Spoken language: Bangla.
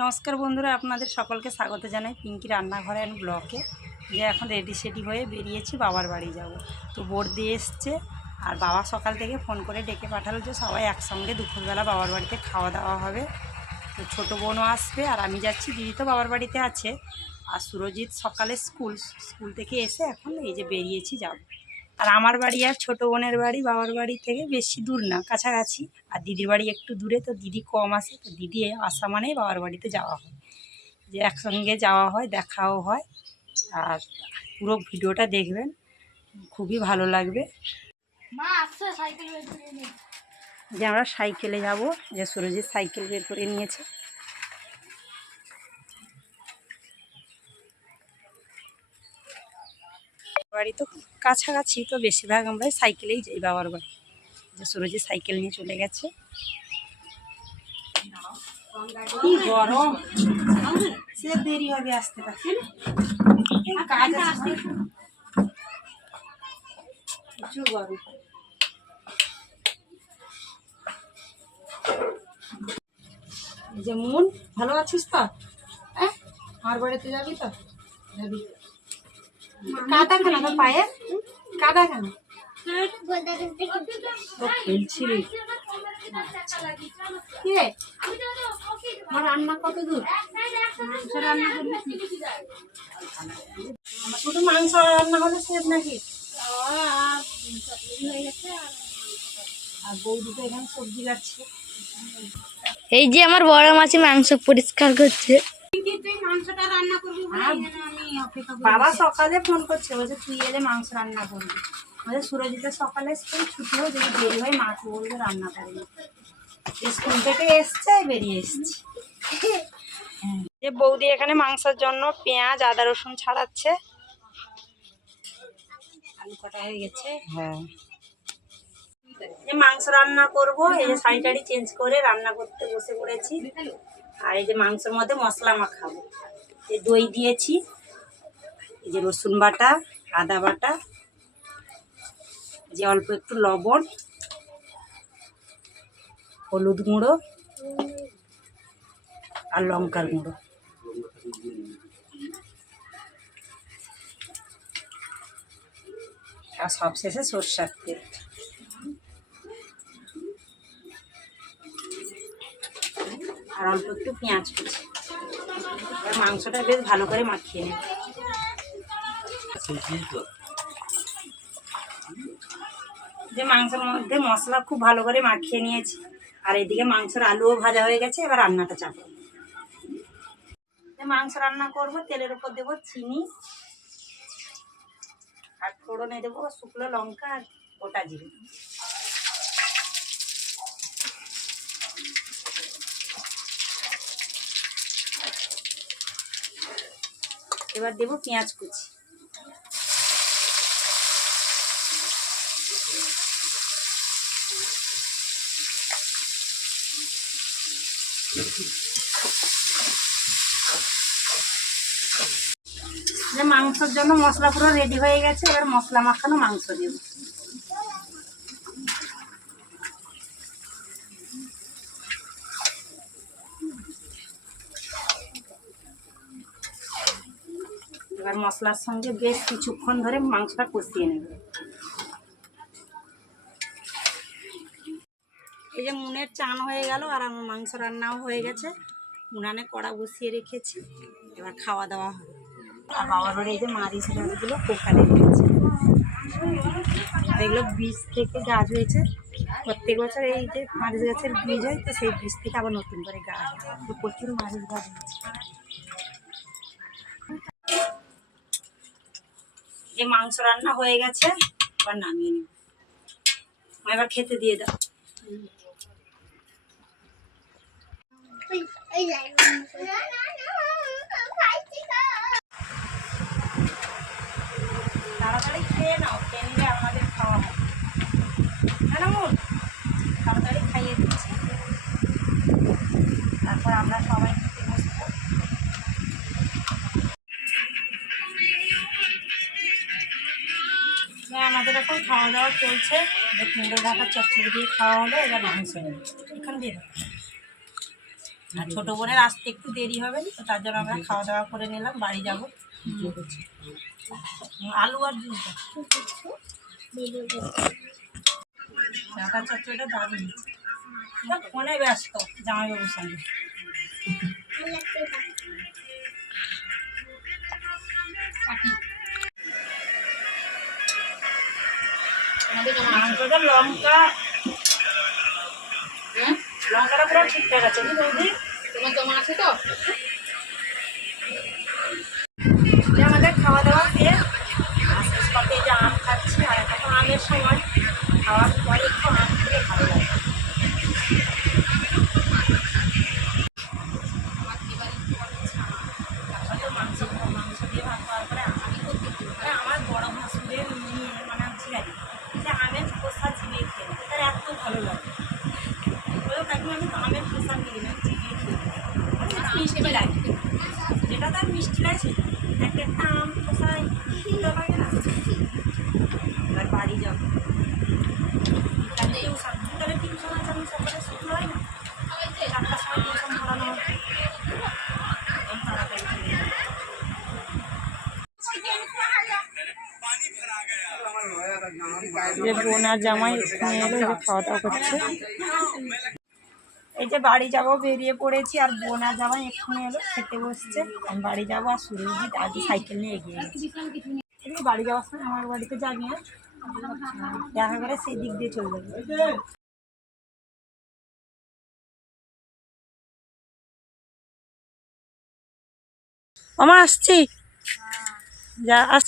নমস্কার বন্ধুরা, আপনাদের সকলকে স্বাগত জানাই পিঙ্কি রান্নাঘরে অ্যান্ড ব্লকে। যে এখন রেডি সেডি হয়ে বেরিয়েছি, বাবার বাড়ি যাব। তো বোর্ড দিয়ে এসছে আর বাবা সকাল থেকে ফোন করে ডেকে পাঠালো যে সবাই একসঙ্গে দুপুরবেলা বাবার বাড়িতে খাওয়া দাওয়া হবে। তো ছোটো বোনও আসবে আর আমি যাচ্ছি, দিদি তো বাবার বাড়িতে আছে। আর সুরজিৎ সকালে স্কুল স্কুল থেকে এসে এখন এই যে বেরিয়েছি যাব। আর আমার বাড়ি আর ছোটো বোনের বাড়ি বাবার বাড়ি থেকে বেশি দূর না কাছাকাছি। আর দিদির বাড়ি একটু দূরে তো দিদি কম আসে তো দিদি আসা মানেই বাবার বাড়িতে যাওয়া হয়। যে একসঙ্গে যাওয়া হয় দেখাও হয় আর পুরো ভিডিওটা দেখবেন খুবই ভালো লাগবে। যে আমরা সাইকেলে যাব যে সুরজিৎ সাইকেল বের করে নিয়েছে। বাড়ি তো কাছাকাছি তো বেশিরভাগ আমরা সাইকেলেই যাই বাবার বাড়ি। যে সুরজিৎ সাইকেল নিয়ে চলে গেছে। কি গরম। সে দেরি হবে আসতে কাজ আছে। গরম। যে মন ভালো আছিস তো? হ্যাঁ। আমার বাড়িতে যাবি তো? যাবি। কাদা কেন তোর পায়ে? কাদা কেন? খেলছিলি। আমার রান্না কত দূর? মাংস রান্না করবি শুধু মাংস রান্না হলে শেষ নাকি? আর বৌদি এখানে সবজি কাটছে এই যে আমার বড় মাছি মাংস পরিষ্কার করছে। বাবা সকালে ফোন করছে বলছে তুই এলে মাংস রান্না করবি। বলছে সুরজিতের সকালে স্কুল ছুটি হয়ে যদি দেরি হয় মাকে বলবে রান্না করবি স্কুল থেকে এসছে বেরিয়ে এসছি। যে বৌদি এখানে মাংসের জন্য পেঁয়াজ আদা রসুন ছাড়াচ্ছে। আলু কটা হয়ে গেছে। হ্যাঁ। এই মাংস রান্না করব এই যে শাড়ি টাড়ি চেঞ্জ করে রান্না করতে বসে পড়েছি। আর এই যে মাংসের মধ্যে মশলা মাখাবো। এই দই দিয়েছি, এই যে রসুন বাটা, আদা বাটা যে অল্প একটু লবণ, হলুদ গুঁড়ো আর লঙ্কার গুঁড়ো। আর সবশেষে সর্ষার তেল। আর অল্প একটু পেঁয়াজ কুচি। এবার মাংসটা বেশ ভালো করে মাখিয়ে নেব যে মাংসের মধ্যে মশলা খুব ভালো করে মাখিয়ে নিয়েছি। আর এদিকে মাংসের আলুও ভাজা হয়ে গেছে, এবার রান্নাটা চাপ। মাংস রান্না করব, তেলের উপর দেবো চিনি, আর ফোড়নে দেবো শুকনো লঙ্কা আর গোটা জিরে। এবার দেবো পেঁয়াজ কুচি। মাংসের জন্য মশলা পুরো রেডি হয়ে গেছে, এবার মশলা মাখানো মাংস দেবো। মশলার সঙ্গে বেশ কিছুক্ষণ ধরে মাংসটা কষিয়ে নেবে। এই যে মুনের চান হয়ে গেল আর আমার মাংস রান্নাও হয়ে গেছে। উনানে কড়া বসিয়ে রেখেছি, এবার খাওয়া দাওয়া হবে। আর বাবার বাড়ি এই যে মারিচ গাছগুলো পোকারে রেখেছে এগুলো বীজ থেকে গাছ হয়েছে। প্রত্যেক বছর এই যে মারিচ গাছের বীজ হয়, তো সেই বীজ থেকে আবার নতুন করে গাছ প্রচুর মারিচ গাছ হয়েছে। যে মাংস রান্না হয়ে গেছে, এবার নামিয়ে নিব। এবার খেতে দিয়ে দাও। তাড়াতাড়ি খেয়ে নাও, খেয়ে নিলে আমাদের খাওয়া হ্যাঁ তাড়াতাড়ি খাইয়ে দিচ্ছি। তারপর আমরা এখন খাওয়া দাওয়া চলছে কুমড়ো ঢাকা চচ্চড়ি দিয়ে খাওয়া হলো, এবার মাংস এখান দিয়ে আর ছোটো বোনের আসতে একটু দেরি হবে তো তার জন্য আমরা খাওয়া দাওয়া করে নিলাম, বাড়ি যাব। আলু আর চাকা চচ্চড়িটা দারুণ। ফোনে ব্যস্ত জামাইবাবুর সঙ্গে। মাংসটা লঙ্কা লঙ্কাটা পুরো ঠিকঠাক আছে কি বৌদি? তোমার জমা আছে তো? আমাদের খাওয়া দাওয়া খেয়ে আস্তে পথে যে আম খাচ্ছি আর এখন আমের সময় খাওয়ার পরে একটু আম খেলে ভালো লাগে হয়তো মাংস মাংস দিয়ে ভাত খাওয়ার পরে আমি করতে মানে আমার বড় ভাসুরের মেয়ে মানে আমি ছিলাম যে আমের খোসা চিবিয়ে খেয়ে নেয়। তার এত ভালো লাগে বলো কাকিমা আমি তো আমের খোসা নিয়ে না চিবিয়ে খেয়ে নিই। মানে মিষ্টি লাগে যেটা তার মিষ্টি লাগে সেটা একটা একটা আম খোসায় দিতে লাগে না এবার বাড়ি যাব। বিকালে টিউশন বিকালে টিউশন আছে আমি সকালে শুরু হয় না? চারটার সময় টিউশন পড়ানো হচ্ছে এই তাড়াতাড়ি চলে যাব। যে বোন আর জামাই এখানে এলো যে খাওয়া দাওয়া করছে। এই যে বাড়ি যাব বেরিয়ে পড়েছি আর বোন আর জামাই এক্ষুনি এলো খেতে বসছে। আমি বাড়ি যাব আর সুরজিৎ আজকে সাইকেল নিয়ে এগিয়ে গেছি। এদিকে বাড়ি যাওয়ার সময় আমার বাড়িতে যাবি হ্যাঁ দেখা করে সেই দিক দিয়ে চলে যাবে। আমার আসছি। যা, আস